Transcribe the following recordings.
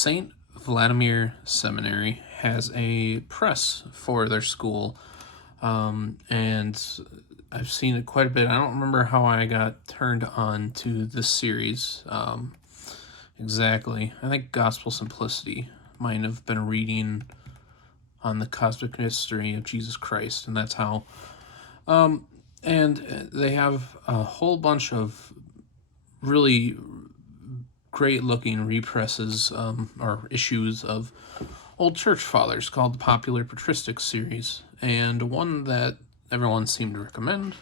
St. Vladimir Seminary has a press for their school, and I've seen it quite a bit. I don't remember how I got turned on to this series exactly. I think Gospel Simplicity might have been a reading on the cosmic mystery of Jesus Christ, and that's how. And they have a whole bunch of really great looking represses or issues of old church fathers called the Popular Patristics series, and one that everyone seemed to recommend,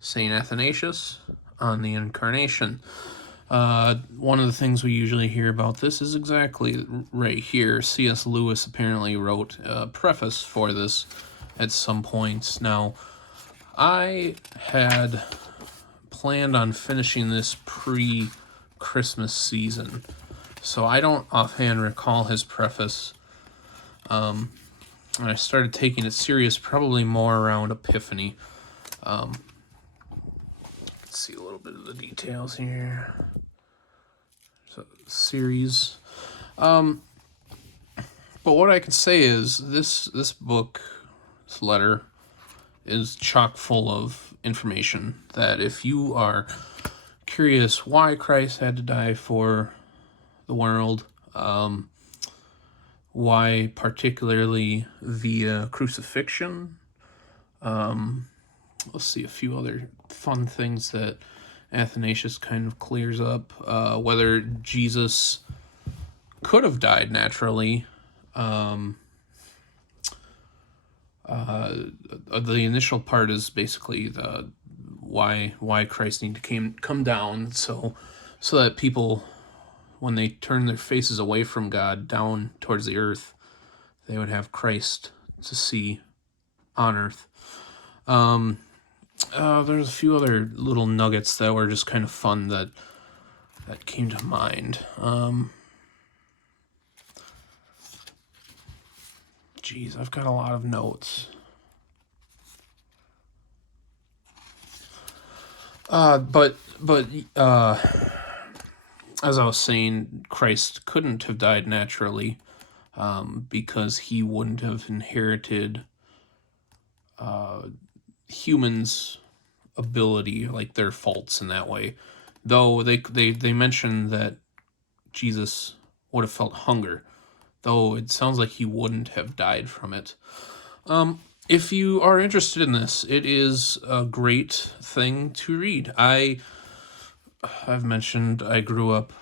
St. Athanasius on the Incarnation. One of the things we usually hear about this is exactly right here. C.S. Lewis apparently wrote a preface for this at some point. Now, I had planned on finishing this pre-Christmas season, so I don't offhand recall his preface. And I started taking it serious probably more around Epiphany. Let's see a little bit of the details here. So, series. But what I can say is this book, this letter, is chock full of information that if you are curious why Christ had to die for the world, why particularly via crucifixion, let's see a few other fun things that Athanasius kind of clears up, whether Jesus could have died naturally. The initial part is basically the why Christ need to come down so that people, when they turn their faces away from God down towards the earth, they would have Christ to see on earth. There's a few other little nuggets that were just kind of fun that came to mind. Geez, I've got a lot of notes. But as I was saying, Christ couldn't have died naturally, because he wouldn't have inherited humans' ability, like their faults in that way. Though they mention that Jesus would have felt hunger, though it sounds like he wouldn't have died from it. If you are interested in this, it is a great thing to read. I've mentioned I grew up,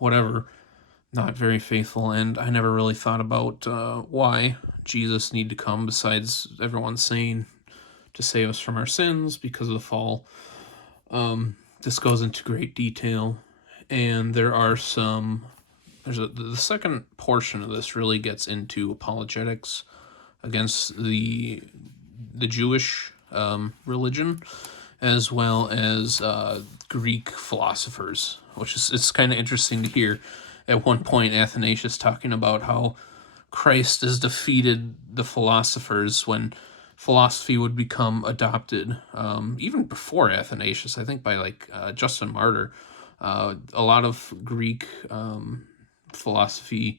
not very faithful, and I never really thought about why Jesus needed to come, besides everyone saying to save us from our sins because of the fall. This goes into great detail, and the second portion of this really gets into apologetics against the Jewish religion, as well as Greek philosophers, which it's kind of interesting to hear at one point Athanasius talking about how Christ has defeated the philosophers when philosophy would become adopted, even before Athanasius, I think by Justin Martyr. A lot of Greek philosophy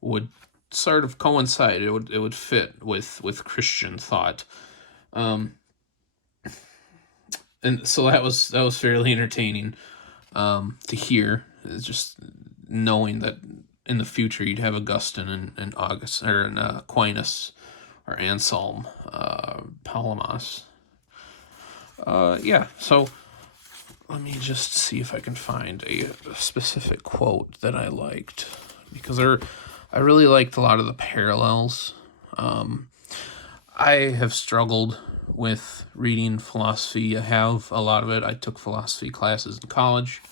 would sort of coincide. It would fit with Christian thought, and so that was fairly entertaining to hear. It's just knowing that in the future you'd have Augustine and August and Aquinas or Anselm, Palamas. So let me just see if I can find a specific quote that I liked, because I really liked a lot of the parallels. I have struggled with reading philosophy. I have a lot of it. I took philosophy classes in college,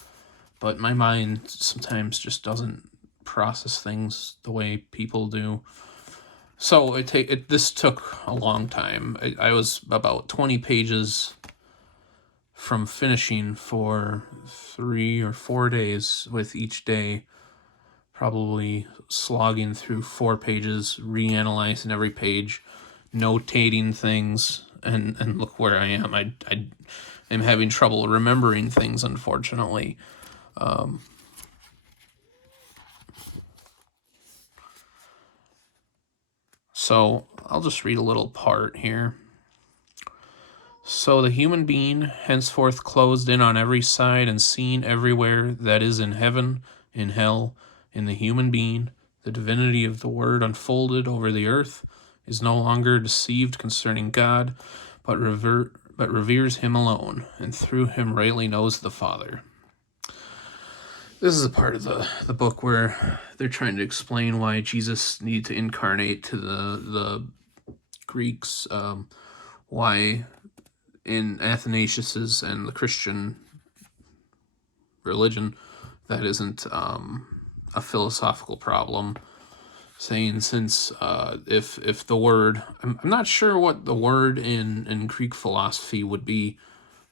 but my mind sometimes just doesn't process things the way people do. So this took a long time. I was about 20 pages from finishing for 3 or 4 days, with each day probably slogging through 4 pages, reanalyzing every page, notating things, and look where I am. I am having trouble remembering things, unfortunately. So I'll just read a little part here. So the human being, henceforth closed in on every side and seen everywhere that is in heaven, in hell, in the human being, the divinity of the Word unfolded over the earth, is no longer deceived concerning God, but reveres him alone, and through him rightly knows the Father. This is a part of the book where they're trying to explain why Jesus needed to incarnate to the Greeks, why in Athanasius's and the Christian religion that isn't a philosophical problem, saying since if the word, I'm not sure what the word in Greek philosophy would be,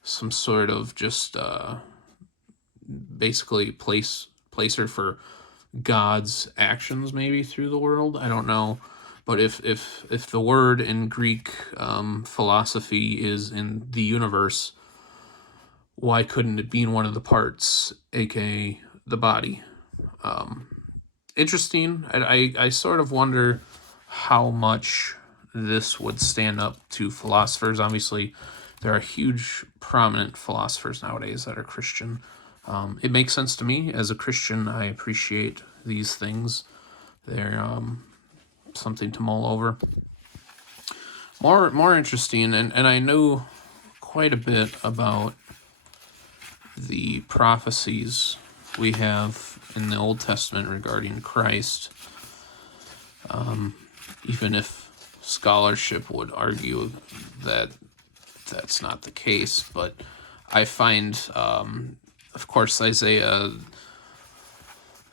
some sort of just basically placer for God's actions maybe through the world. I don't know. But if the word in Greek philosophy is in the universe, why couldn't it be in one of the parts, aka the body? Interesting. I sort of wonder how much this would stand up to philosophers. Obviously, there are huge, prominent philosophers nowadays that are Christian. It makes sense to me. As a Christian, I appreciate these things. They're something to mull over. More interesting, and I know quite a bit about the prophecies we have in the Old Testament regarding Christ, even if scholarship would argue that that's not the case. But I find, of course, Isaiah,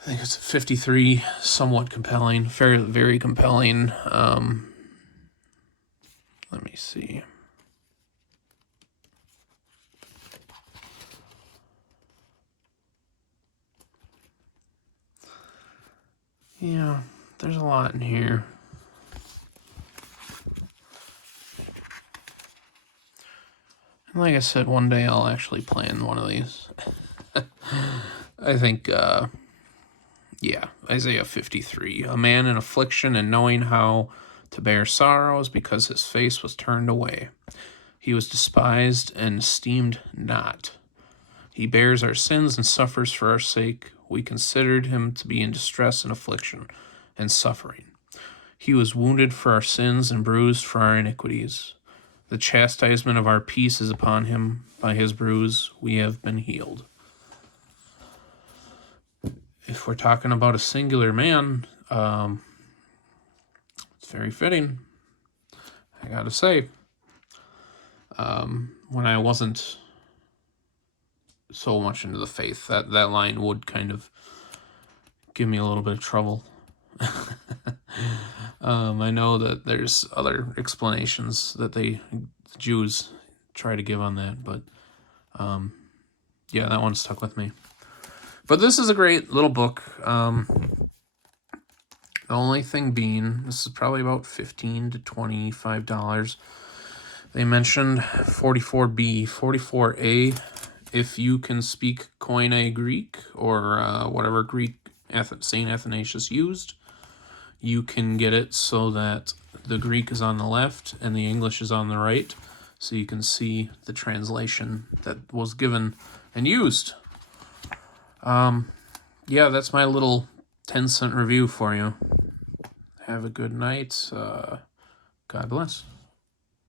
I think it's 53, somewhat compelling, very compelling. Let me see. Yeah, there's a lot in here. And like I said, one day I'll actually plan one of these. I think, yeah, Isaiah 53. A man in affliction and knowing how to bear sorrows because his face was turned away. He was despised and esteemed not. He bears our sins and suffers for our sake. We considered him to be in distress and affliction and suffering. He was wounded for our sins and bruised for our iniquities. The chastisement of our peace is upon him. By his bruise we have been healed. If we're talking about a singular man, it's very fitting, I gotta say. When I wasn't so much into the faith, that line would kind of give me a little bit of trouble. I know that there's other explanations that the Jews try to give on that, but yeah, that one stuck with me. But this is a great little book. The only thing being, this is probably about $15 to $25. They mentioned 44B, 44A. If you can speak Koine Greek or whatever Greek St. Athanasius used, you can get it so that the Greek is on the left and the English is on the right, so you can see the translation that was given and used. Yeah, that's my little 10-cent review for you. Have a good night. God bless.